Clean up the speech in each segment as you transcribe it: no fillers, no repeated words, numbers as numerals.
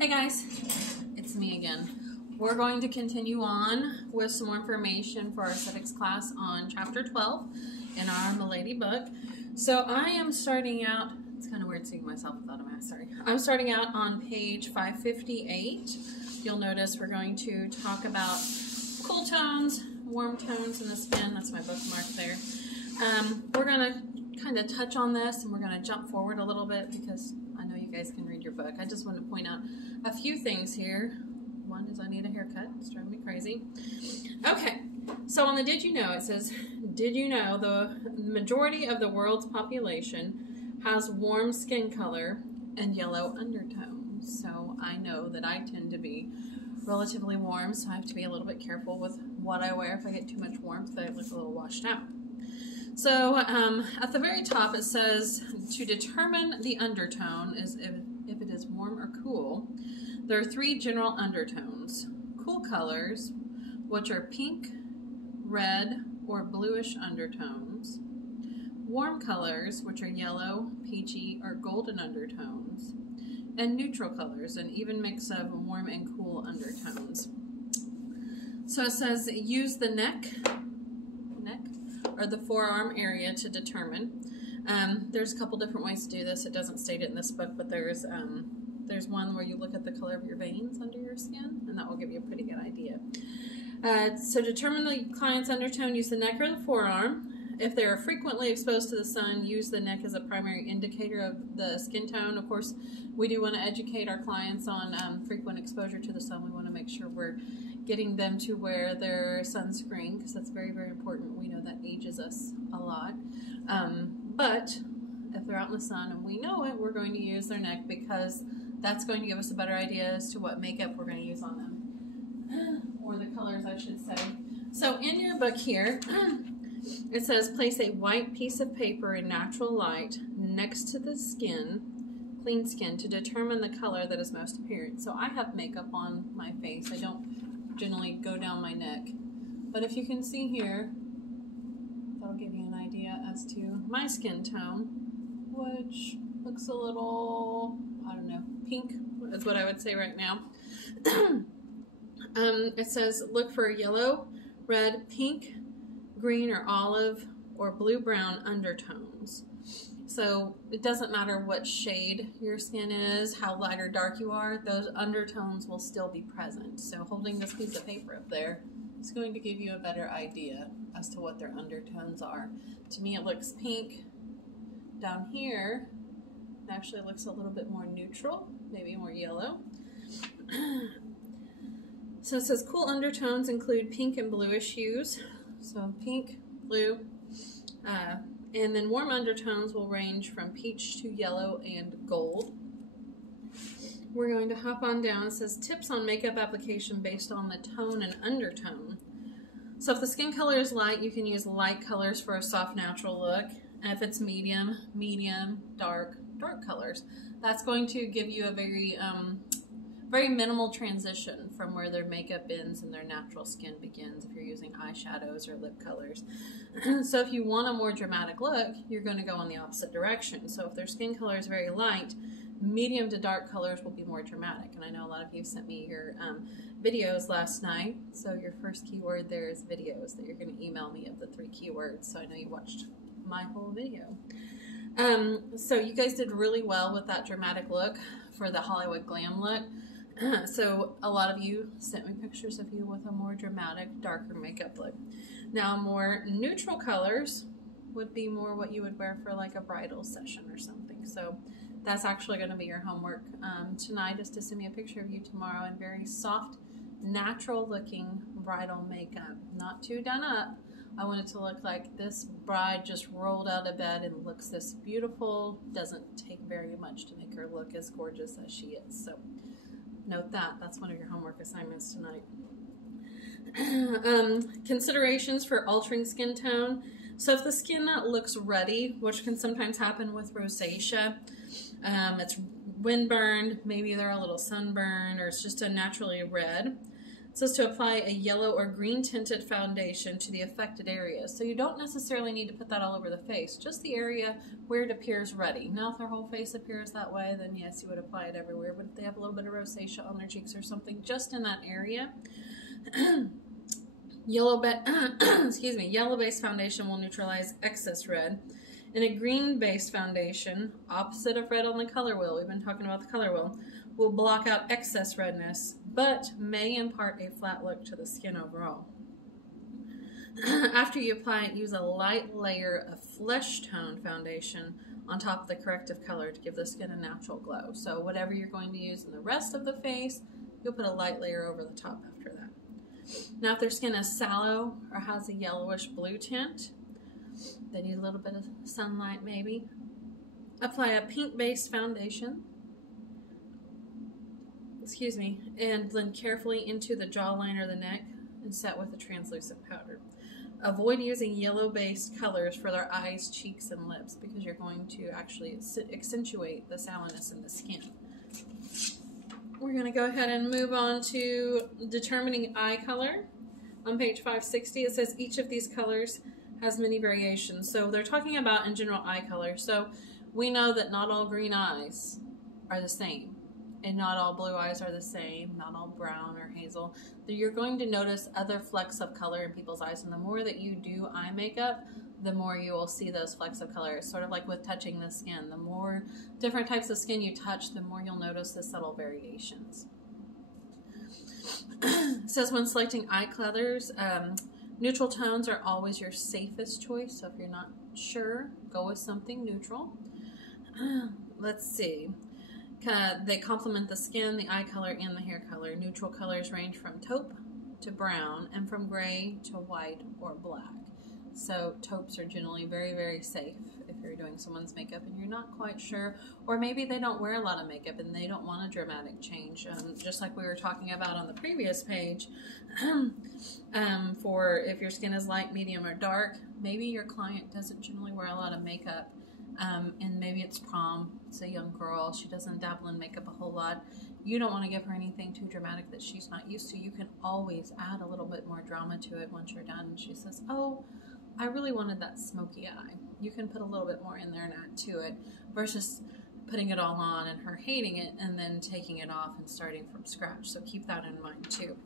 Hey guys, it's me again. We're going to continue on with some more information for our aesthetics class on chapter 12 in our Milady book. So I am starting out, it's kind of weird seeing myself without a mask, sorry. I'm starting out on page 558. You'll notice we're going to talk about cool tones, warm tones in the skin. That's my bookmark there. We're going to kind of touch on this and we're going to jump forward a little bit because I know you guys can read your book. I just want to point out a few things here. One is I need a haircut. It's driving me crazy. Okay, so on the did you know, it says, did you know the majority of the world's population has warm skin color and yellow undertones? So I know that I tend to be relatively warm, so I have to be a little bit careful with what I wear. If I get too much warmth, I look a little washed out. So at the very top it says to determine the undertone is if it is warm or cool. There are three general undertones. Cool colors, which are pink, red, or bluish undertones. Warm colors, which are yellow, peachy, or golden undertones. And neutral colors, an even mix of warm and cool undertones. So it says use the neck or the forearm area to determine. There's a couple different ways to do this. It doesn't state it in this book, but there's one where you look at the color of your veins under your skin, and that will give you a pretty good idea. So determine the client's undertone, use the neck or the forearm. If they are frequently exposed to the sun, use the neck as a primary indicator of the skin tone. Of course, we do want to educate our clients on frequent exposure to the sun. We want to make sure we're getting them to wear their sunscreen because that's very, very important. We know that ages us a lot. But if they're out in the sun and we know it, we're going to use their neck because that's going to give us a better idea as to what makeup we're going to use on them. Or the colors, I should say. So in your book here, it says place a white piece of paper in natural light next to the skin, clean skin, to determine the color that is most apparent. So I have makeup on my face. I don't generally go down my neck. But if you can see here, that'll give you an idea as to my skin tone, which looks a little, I don't know, pink is what I would say right now. It says look for yellow, red, pink, green or olive or blue-brown undertones. So it doesn't matter what shade your skin is, how light or dark you are, those undertones will still be present. So holding this piece of paper up there is going to give you a better idea as to what their undertones are. To me it looks pink. Down here it actually looks a little bit more neutral, maybe more yellow. So it says cool undertones include pink and bluish hues. So pink, blue, and then warm undertones will range from peach to yellow and gold. We're going to hop on down. It says tips on makeup application based on the tone and undertone. So if the skin color is light, you can use light colors for a soft, natural look. And if it's medium, dark colors. That's going to give you a very minimal transition from where their makeup ends and their natural skin begins if you're using eyeshadows or lip colors. So if you want a more dramatic look, you're going to go in the opposite direction. So if their skin color is very light, medium to dark colors will be more dramatic. And I know a lot of you sent me your videos last night. So your first keyword there is videos, that you're going to email me of the 3 keywords. So I know you watched my whole video. So you guys did really well with that dramatic look for the Hollywood glam look. So a lot of you sent me pictures of you with a more dramatic, darker makeup look. Now more neutral colors would be more what you would wear for like a bridal session or something. So that's actually going to be your homework tonight, is to send me a picture of you tomorrow in very soft, natural looking bridal makeup. Not too done up. I want it to look like this bride just rolled out of bed and looks this beautiful. Doesn't take very much to make her look as gorgeous as she is. So note that. That's one of your homework assignments tonight. Considerations for altering skin tone. So if the skin looks ruddy, which can sometimes happen with rosacea, it's windburned, maybe they're a little sunburned, or it's just a naturally red. It says to apply a yellow or green tinted foundation to the affected areas. So you don't necessarily need to put that all over the face, just the area where it appears ready. Now if their whole face appears that way, then yes, you would apply it everywhere. But if they have a little bit of rosacea on their cheeks or something, just in that area, yellow-based foundation will neutralize excess red. And a green-based foundation, opposite of red on the color wheel, we've been talking about the color wheel, will block out excess redness, but may impart a flat look to the skin overall. After you apply it, use a light layer of flesh tone foundation on top of the corrective color to give the skin a natural glow. So whatever you're going to use in the rest of the face, you'll put a light layer over the top after that. Now if their skin is sallow or has a yellowish blue tint, they need a little bit of sunlight maybe, apply a pink-based foundation, and blend carefully into the jawline or the neck and set with a translucent powder. Avoid using yellow-based colors for their eyes, cheeks, and lips because you're going to actually accentuate the sallowness in the skin. We're going to go ahead and move on to determining eye color. On page 560, it says each of these colors has many variations. So they're talking about in general eye color. So we know that not all green eyes are the same. And not all blue eyes are the same, not all brown or hazel. You're going to notice other flecks of color in people's eyes, and the more that you do eye makeup, the more you will see those flecks of color. It's sort of like with touching the skin. The more different types of skin you touch, the more you'll notice the subtle variations. It says when selecting eye colors, neutral tones are always your safest choice. So if you're not sure, go with something neutral. Let's see. They complement the skin, the eye color, and the hair color. Neutral colors range from taupe to brown and from gray to white or black. So taupes are generally very, very safe if you're doing someone's makeup and you're not quite sure, or maybe they don't wear a lot of makeup and they don't want a dramatic change. Just like we were talking about on the previous page, for if your skin is light, medium, or dark, maybe your client doesn't generally wear a lot of makeup. And maybe it's prom, it's a young girl, she doesn't dabble in makeup a whole lot. You don't want to give her anything too dramatic that she's not used to. You can always add a little bit more drama to it once you're done. And she says, oh, I really wanted that smoky eye. You can put a little bit more in there and add to it versus putting it all on and her hating it and then taking it off and starting from scratch. So keep that in mind too.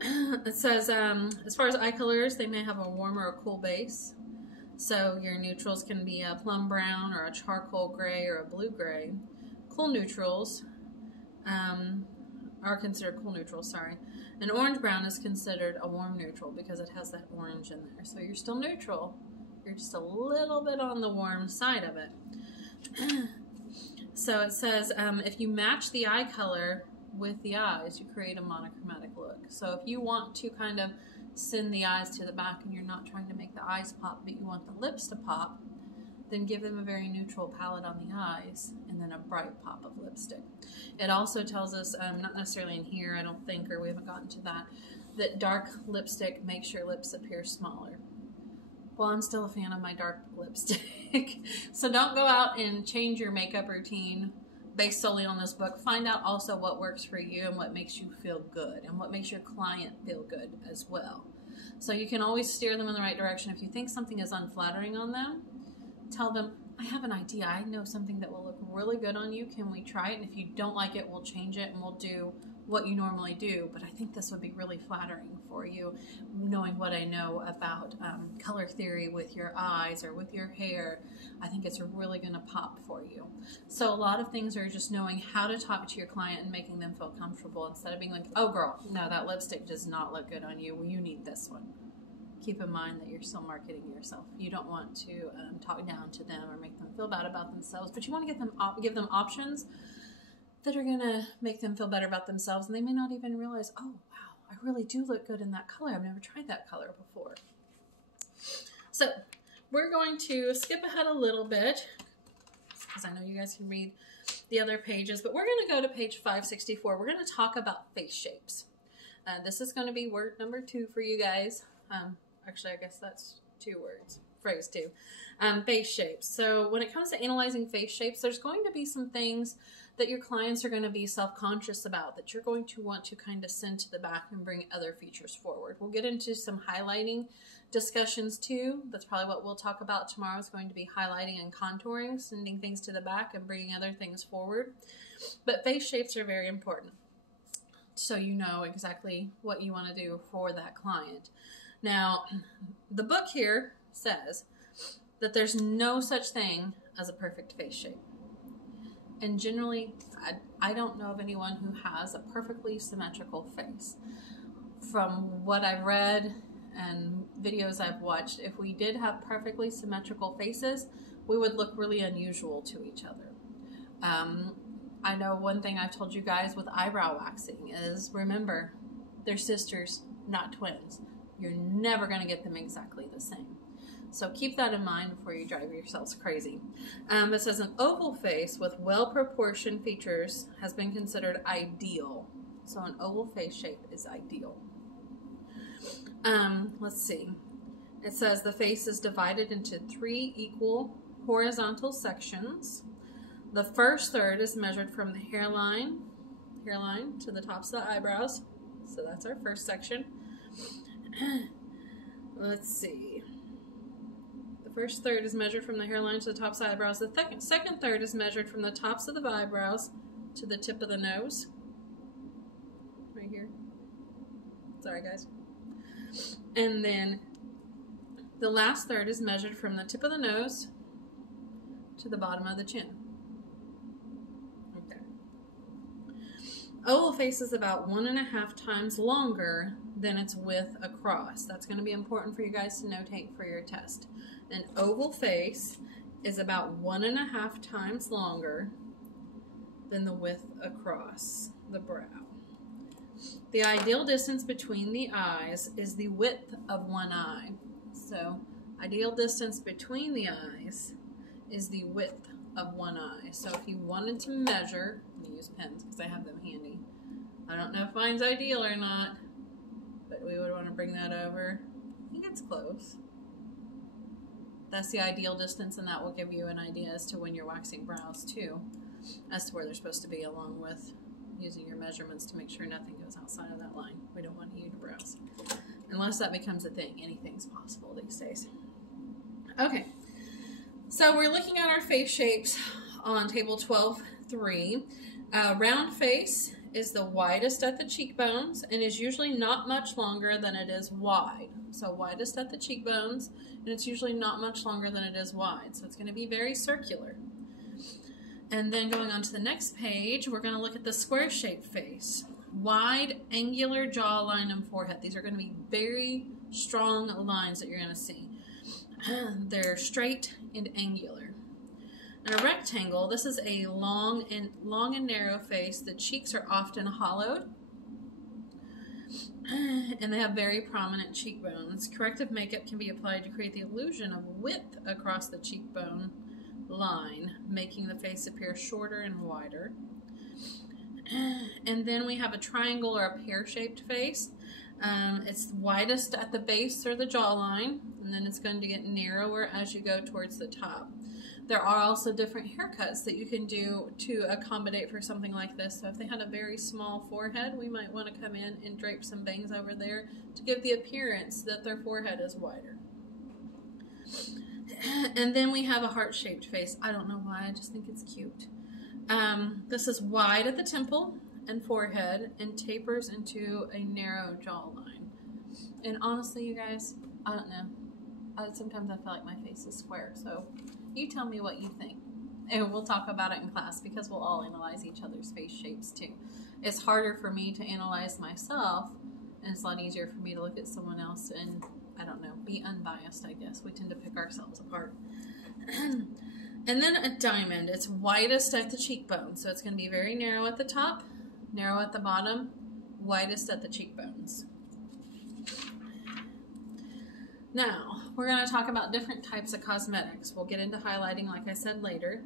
It says, as far as eye colors, they may have a warm or a cool base. So your neutrals can be a plum brown or a charcoal gray or a blue gray. Cool neutrals are considered cool neutrals, sorry. An orange brown is considered a warm neutral because it has that orange in there. So you're still neutral. You're just a little bit on the warm side of it. So it says if you match the eye color with the eyes, you create a monochromatic look. So if you want to kind of send the eyes to the back and you're not trying to make the eyes pop, but you want the lips to pop, then give them a very neutral palette on the eyes and then a bright pop of lipstick. It also tells us, not necessarily in here, I don't think, or we haven't gotten to that, that dark lipstick makes your lips appear smaller. Well, I'm still a fan of my dark lipstick. So don't go out and change your makeup routine based solely on this book. Find out also what works for you and what makes you feel good and what makes your client feel good as well. So you can always steer them in the right direction. If you think something is unflattering on them, tell them, I have an idea. I know something that will look really good on you. Can we try it? And if you don't like it, we'll change it and we'll do what you normally do. But I think this would be really flattering for you, knowing what I know about color theory with your eyes or with your hair. I think it's really going to pop for you. So a lot of things are just knowing how to talk to your client and making them feel comfortable instead of being like, oh girl, no, that lipstick does not look good on you. Well, you need this one. Keep in mind that you're still marketing yourself. You don't want to talk down to them or make them feel bad about themselves, but you want to give them options that are going to make them feel better about themselves, and they may not even realize, oh, wow, I really do look good in that color. I've never tried that color before. So we're going to skip ahead a little bit because I know you guys can read the other pages, but we're going to go to page 564. We're going to talk about face shapes. This is going to be word number 2 for you guys. Actually, I guess that's 2 words. phrase too. Face shapes. So when it comes to analyzing face shapes, there's going to be some things that your clients are going to be self-conscious about that you're going to want to kind of send to the back and bring other features forward. We'll get into some highlighting discussions too. That's probably what we'll talk about tomorrow, is going to be highlighting and contouring, sending things to the back and bringing other things forward. But face shapes are very important, so you know exactly what you want to do for that client. Now, the book here says that there's no such thing as a perfect face shape. And generally, I don't know of anyone who has a perfectly symmetrical face. From what I've read and videos I've watched, if we did have perfectly symmetrical faces, we would look really unusual to each other. I know one thing I've told you guys with eyebrow waxing is, remember, they're sisters, not twins. You're never going to get them exactly the same. So keep that in mind before you drive yourselves crazy. It says an oval face with well-proportioned features has been considered ideal. So an oval face shape is ideal. Let's see. It says the face is divided into 3 equal horizontal sections. The first third is measured from the hairline to the tops of the eyebrows. So that's our first section. Let's see. The first third is measured from the hairline to the tops of the eyebrows. The second third is measured from the tops of the eyebrows to the tip of the nose. Right here. Sorry, guys. And then the last third is measured from the tip of the nose to the bottom of the chin. Okay. Oval face is about 1.5 times longer than its width across. That's going to be important for you guys to notate for your test. An oval face is about 1.5 times longer than the width across the brow. The ideal distance between the eyes is the width of one eye. So, ideal distance between the eyes is the width of one eye. So if you wanted to measure, I'm going to use pens because I have them handy. I don't know if mine's ideal or not, but we would want to bring that over. I think it's close. That's the ideal distance, and that will give you an idea as to when you're waxing brows too, as to where they're supposed to be, along with using your measurements to make sure nothing goes outside of that line. We don't want huge brows. Unless that becomes a thing. Anything's possible these days. Okay, so we're looking at our face shapes on table 12.3. Round face is the widest at the cheekbones and is usually not much longer than it is wide. So widest at the cheekbones, and it's usually not much longer than it is wide. So it's going to be very circular. And then going on to the next page, we're going to look at the square-shaped face. Wide, angular jawline and forehead. These are going to be very strong lines that you're going to see. They're straight and angular. And a rectangle, this is a long and narrow face. The cheeks are often hollowed, and they have very prominent cheekbones. Corrective makeup can be applied to create the illusion of width across the cheekbone line, making the face appear shorter and wider. And then we have a triangle or a pear-shaped face. It's widest at the base or the jawline, and then it's going to get narrower as you go towards the top. There are also different haircuts that you can do to accommodate for something like this. So if they had a very small forehead, we might want to come in and drape some bangs over there to give the appearance that their forehead is wider. And then we have a heart-shaped face. I don't know why, I just think it's cute. This is wide at the temple and forehead and tapers into a narrow jawline. And honestly, you guys, I don't know. Sometimes I feel like my face is square, so you tell me what you think. And we'll talk about it in class because we'll all analyze each other's face shapes too. It's harder for me to analyze myself, and it's a lot easier for me to look at someone else and, I don't know, be unbiased, I guess. We tend to pick ourselves apart. And then a diamond. It's widest at the cheekbone, so it's going to be very narrow at the top, narrow at the bottom, widest at the cheekbones. Now, we're going to talk about different types of cosmetics. We'll get into highlighting, like I said, later.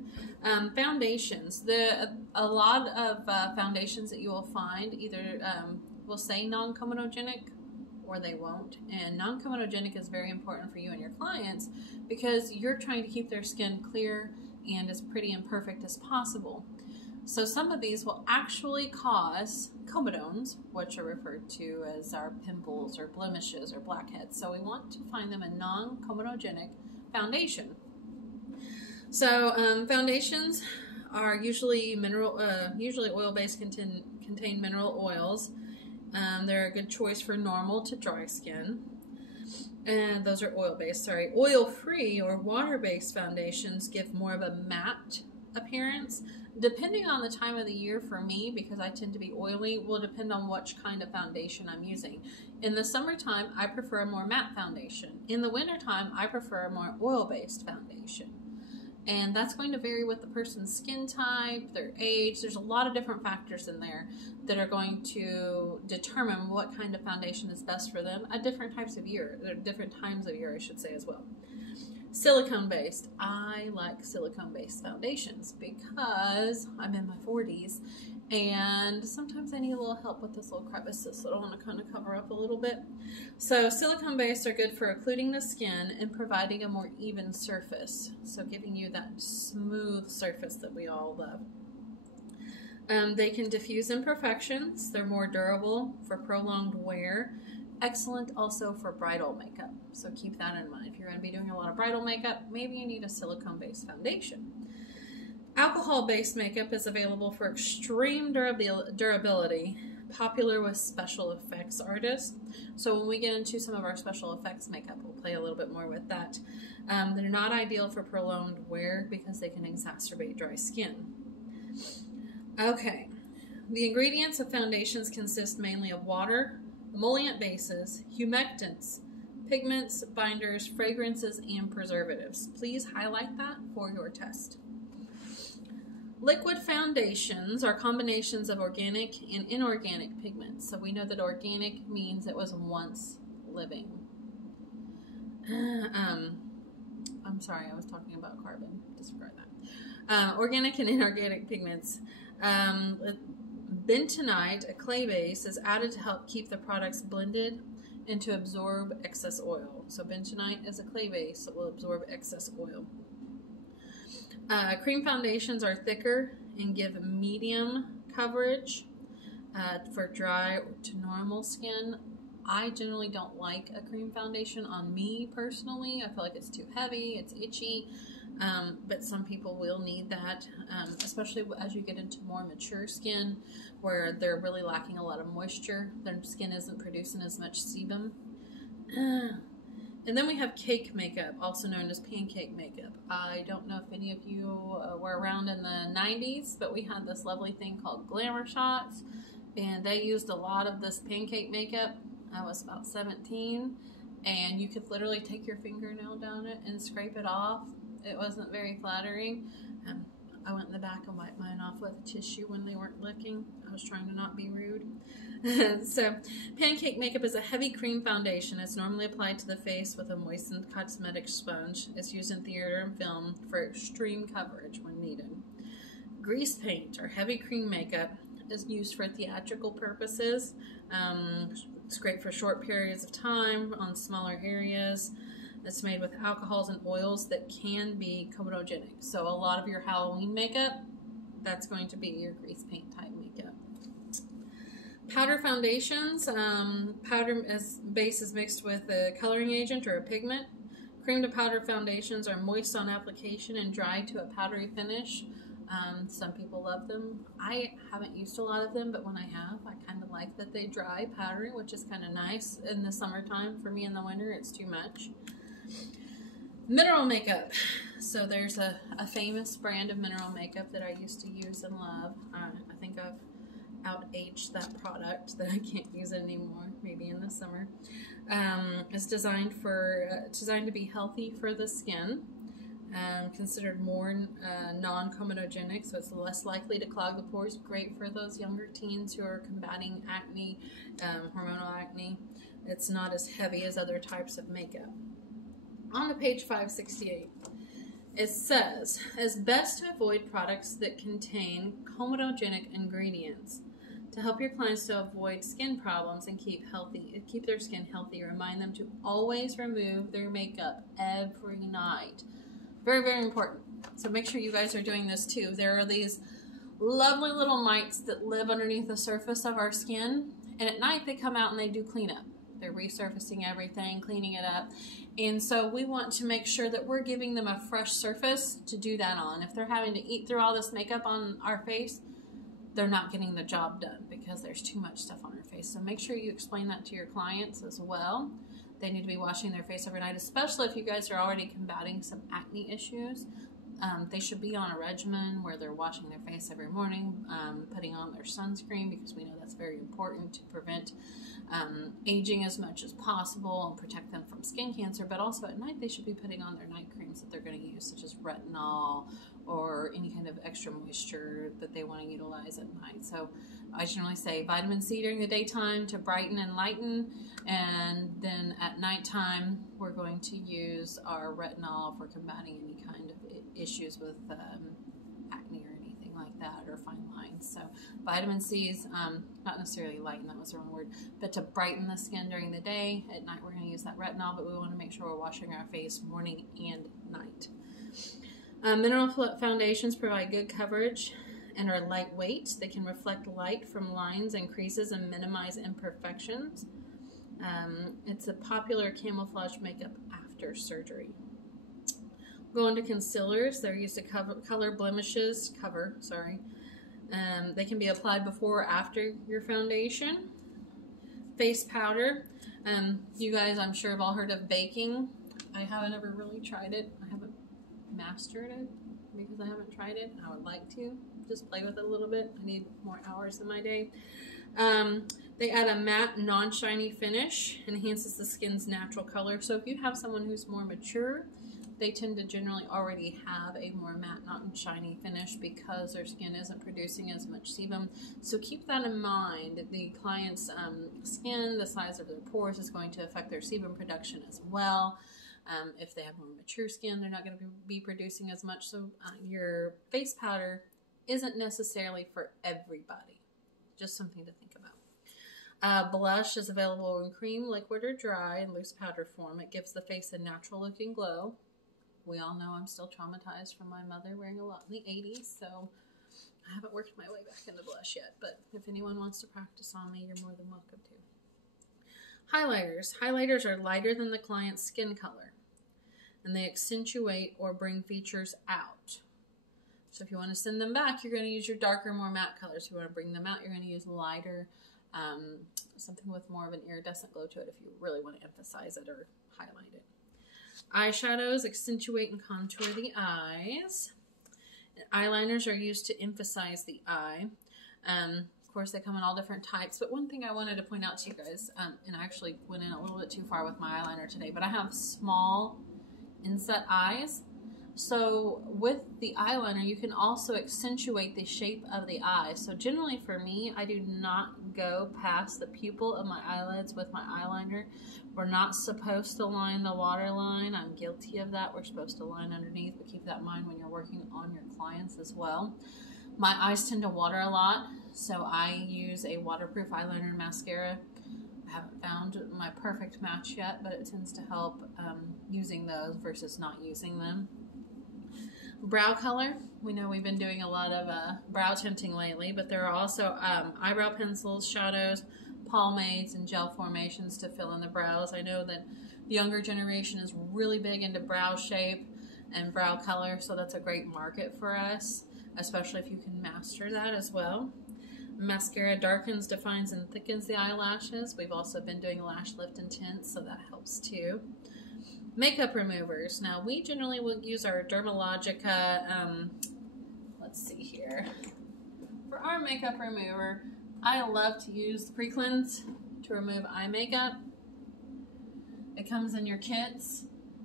Foundations. A lot of foundations that you will find either will say non-comedogenic or they won't. And non-comedogenic is very important for you and your clients because you're trying to keep their skin clear and as pretty and perfect as possible. So some of these will actually cause comedones, which are referred to as our pimples or blemishes or blackheads. So we want to find them a non-comedogenic foundation. So foundations are usually oil-based, contain mineral oils. They're a good choice for normal to dry skin. And those are oil-based, sorry. Oil-free or water-based foundations give more of a matte appearance. Depending on the time of the year for me, because I tend to be oily, will depend on which kind of foundation I'm using. In the summertime, I prefer a more matte foundation. In the wintertime, I prefer a more oil-based foundation. And that's going to vary with the person's skin type, their age. There's a lot of different factors in there that are going to determine what kind of foundation is best for them at different times of year, or different times of year, I should say as well. Silicone-based. I like silicone-based foundations because I'm in my 40s and sometimes I need a little help with this little crevices, so I want to kind of cover up a little bit. So silicone-based are good for occluding the skin and providing a more even surface, so giving you that smooth surface that we all love. They can diffuse imperfections. They're more durable for prolonged wear. Excellent also for bridal makeup, so keep that in mind. If you're going to be doing a lot of bridal makeup, maybe you need a silicone-based foundation. Alcohol-based makeup is available for extreme durability, popular with special effects artists. So when we get into some of our special effects makeup, we'll play a little bit more with that. They're not ideal for prolonged wear because they can exacerbate dry skin. Okay, the ingredients of foundations consist mainly of water, emollient bases, humectants, pigments, binders, fragrances, and preservatives. Please highlight that for your test. Liquid foundations are combinations of organic and inorganic pigments. So we know that organic means it was once living. I'm sorry, I was talking about carbon. Disregard that. Organic and inorganic pigments. Bentonite, a clay base, is added to help keep the products blended and to absorb excess oil. So bentonite is a clay base that will absorb excess oil. Cream foundations are thicker and give medium coverage for dry to normal skin. I generally don't like a cream foundation on me personally. I feel like it's too heavy, it's itchy. But some people will need that, especially as you get into more mature skin where they're really lacking a lot of moisture. Their skin isn't producing as much sebum. And then we have cake makeup, also known as pancake makeup. I don't know if any of you were around in the 90s, but we had this lovely thing called Glamour Shots, and they used a lot of this pancake makeup. I was about 17, and you could literally take your fingernail down it and scrape it off. It wasn't very flattering. I went in the back and wiped mine off with a tissue when they weren't looking. I was trying to not be rude. So, pancake makeup is a heavy cream foundation. It's normally applied to the face with a moistened cosmetic sponge. It's used in theater and film for extreme coverage when needed. Grease paint, or heavy cream makeup, is used for theatrical purposes. It's great for short periods of time on smaller areas. It's made with alcohols and oils that can be comedogenic. So a lot of your Halloween makeup, that's going to be your grease paint type makeup. Powder foundations, powder base is mixed with a coloring agent or a pigment. Cream to powder foundations are moist on application and dry to a powdery finish. Some people love them. I haven't used a lot of them, but when I have, I kind of like that they dry powdery, which is kind of nice in the summertime. For me in the winter, it's too much. Mineral makeup. So there's a famous brand of mineral makeup that I used to use and love. I think I've out-aged that product that I can't use it anymore, maybe in the summer. It's designed to be healthy for the skin. Considered more non-comedogenic, so it's less likely to clog the pores. Great for those younger teens who are combating acne, hormonal acne. It's not as heavy as other types of makeup. On to page 568, it says, it's best to avoid products that contain comedogenic ingredients. to help your clients to avoid skin problems and keep their skin healthy. Remind them to always remove their makeup every night. Very, very important. So make sure you guys are doing this too. There are these lovely little mites that live underneath the surface of our skin, and at night they come out and they do cleanup. They're resurfacing everything, cleaning it up. And so we want to make sure that we're giving them a fresh surface to do that on. If they're having to eat through all this makeup on our face, they're not getting the job done because there's too much stuff on our face. So make sure you explain that to your clients as well. They need to be washing their face every night, especially if you guys are already combating some acne issues. They should be on a regimen where they're washing their face every morning, putting on their sunscreen, because we know that's very important to prevent aging as much as possible and protect them from skin cancer. But also at night, they should be putting on their night creams that they're going to use, such as retinol or any kind of extra moisture that they want to utilize at night. So I generally say vitamin C during the daytime to brighten and lighten, and then at nighttime we're going to use our retinol for combating any kind of issues with acne or anything like that, or fine lines. So vitamin C is not necessarily lighten, that was the wrong word, but to brighten the skin during the day. At night we're going to use that retinol, but we want to make sure we're washing our face morning and night. Mineral foundations provide good coverage and are lightweight. They can reflect light from lines and creases and minimize imperfections. It's a popular camouflage makeup after surgery. Go into concealers. They're used to cover blemishes. They can be applied before or after your foundation. Face powder. You guys, I'm sure, have all heard of baking. I haven't ever really tried it. I haven't mastered it because I haven't tried it. I would like to just play with it a little bit. I need more hours in my day. They add a matte, non-shiny finish, enhances the skin's natural color. So if you have someone who's more mature, they tend to generally already have a more matte, not shiny finish because their skin isn't producing as much sebum. So keep that in mind. The client's skin, the size of their pores is going to affect their sebum production as well. If they have more mature skin, they're not going to be producing as much. So your face powder isn't necessarily for everybody. Just something to think about. Blush is available in cream, liquid, or dry in loose powder form. It gives the face a natural looking glow. We all know I'm still traumatized from my mother wearing a lot in the 80s, so I haven't worked my way back into blush yet. But if anyone wants to practice on me, you're more than welcome to. Highlighters. Highlighters are lighter than the client's skin color, and they accentuate or bring features out. So if you want to send them back, you're going to use your darker, more matte colors. If you want to bring them out, you're going to use lighter, something with more of an iridescent glow to it if you really want to emphasize it or highlight it. Eyeshadows accentuate and contour the eyes. Eyeliners are used to emphasize the eye. Of course, they come in all different types, but one thing I wanted to point out to you guys, and I actually went in a little bit too far with my eyeliner today, but I have small inset eyes. So with the eyeliner, you can also accentuate the shape of the eye. So generally for me, I do not go past the pupil of my eyelids with my eyeliner. We're not supposed to line the waterline. I'm guilty of that. We're supposed to line underneath, but keep that in mind when you're working on your clients as well. My eyes tend to water a lot, so I use a waterproof eyeliner and mascara. I haven't found my perfect match yet, but it tends to help using those versus not using them. Brow color. We know we've been doing a lot of brow tinting lately, but there are also eyebrow pencils, shadows, pomades, and gel formations to fill in the brows. I know that the younger generation is really big into brow shape and brow color, so that's a great market for us, especially if you can master that as well. Mascara darkens, defines, and thickens the eyelashes. We've also been doing lash lift and tint, so that helps too. Makeup removers. Now, we generally will use our Dermalogica, let's see here. For our makeup remover, I love to use the Pre-Cleanse to remove eye makeup. It comes in your kits.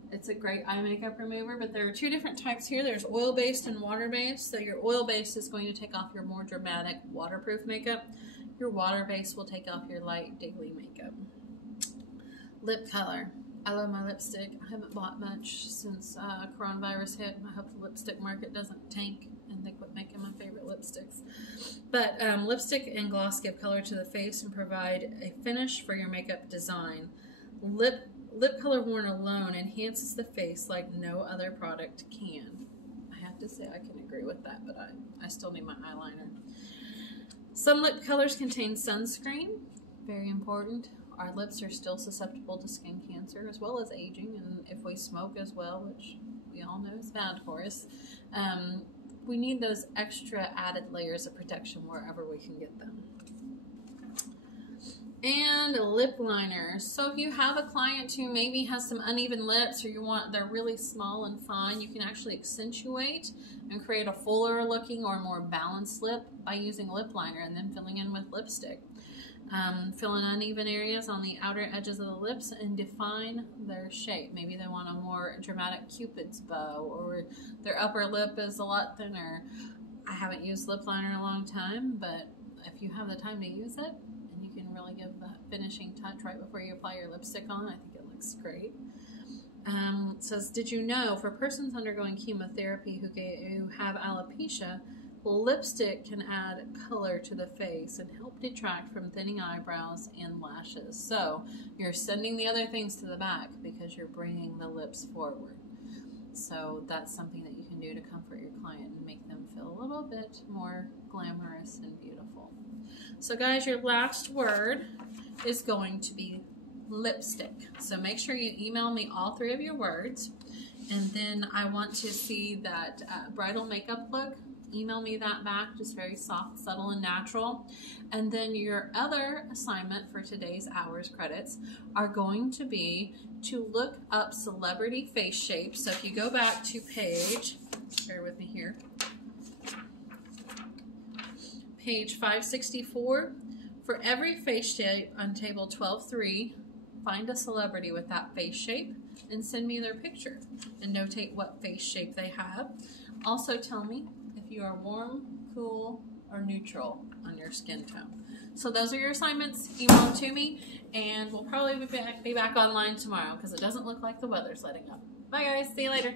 It's a great eye makeup remover, but there are two different types here. There's oil-based and water-based. So your oil-based is going to take off your more dramatic waterproof makeup. Your water-based will take off your light daily makeup. Lip color. I love my lipstick. I haven't bought much since coronavirus hit. I hope the lipstick market doesn't tank and they quit making my favorite lipsticks. But lipstick and gloss give color to the face and provide a finish for your makeup design. Lip color worn alone enhances the face like no other product can. I have to say I can agree with that, but I still need my eyeliner. Some lip colors contain sunscreen, very important. Our lips are still susceptible to skin cancer as well as aging, and if we smoke as well, which we all know is bad for us, we need those extra added layers of protection wherever we can get them. And lip liners. So if you have a client who maybe has some uneven lips, or they're really small and fine, you can actually accentuate and create a fuller looking or more balanced lip by using lip liner and then filling in with lipstick. Fill in uneven areas on the outer edges of the lips and define their shape. Maybe they want a more dramatic Cupid's bow, or their upper lip is a lot thinner. I haven't used lip liner in a long time, but if you have the time to use it, and you can really give that finishing touch right before you apply your lipstick on, I think it looks great. It says, did you know for persons undergoing chemotherapy who have alopecia, lipstick can add color to the face and help detract from thinning eyebrows and lashes. So you're sending the other things to the back because you're bringing the lips forward. So that's something that you can do to comfort your client and make them feel a little bit more glamorous and beautiful. So guys, your last word is going to be lipstick. So make sure you email me all 3 of your words, and then I want to see that bridal makeup look. Email me that back, just very soft, subtle, and natural. And then your other assignment for today's hours credits are going to be to look up celebrity face shapes. So if you go back to page, bear with me here, page 564, for every face shape on table 12.3, find a celebrity with that face shape and send me their picture and notate what face shape they have. Also tell me if you are warm, cool, or neutral on your skin tone. So those are your assignments. Email them to me, and we'll probably be back online tomorrow because it doesn't look like the weather's letting up. Bye guys, see you later.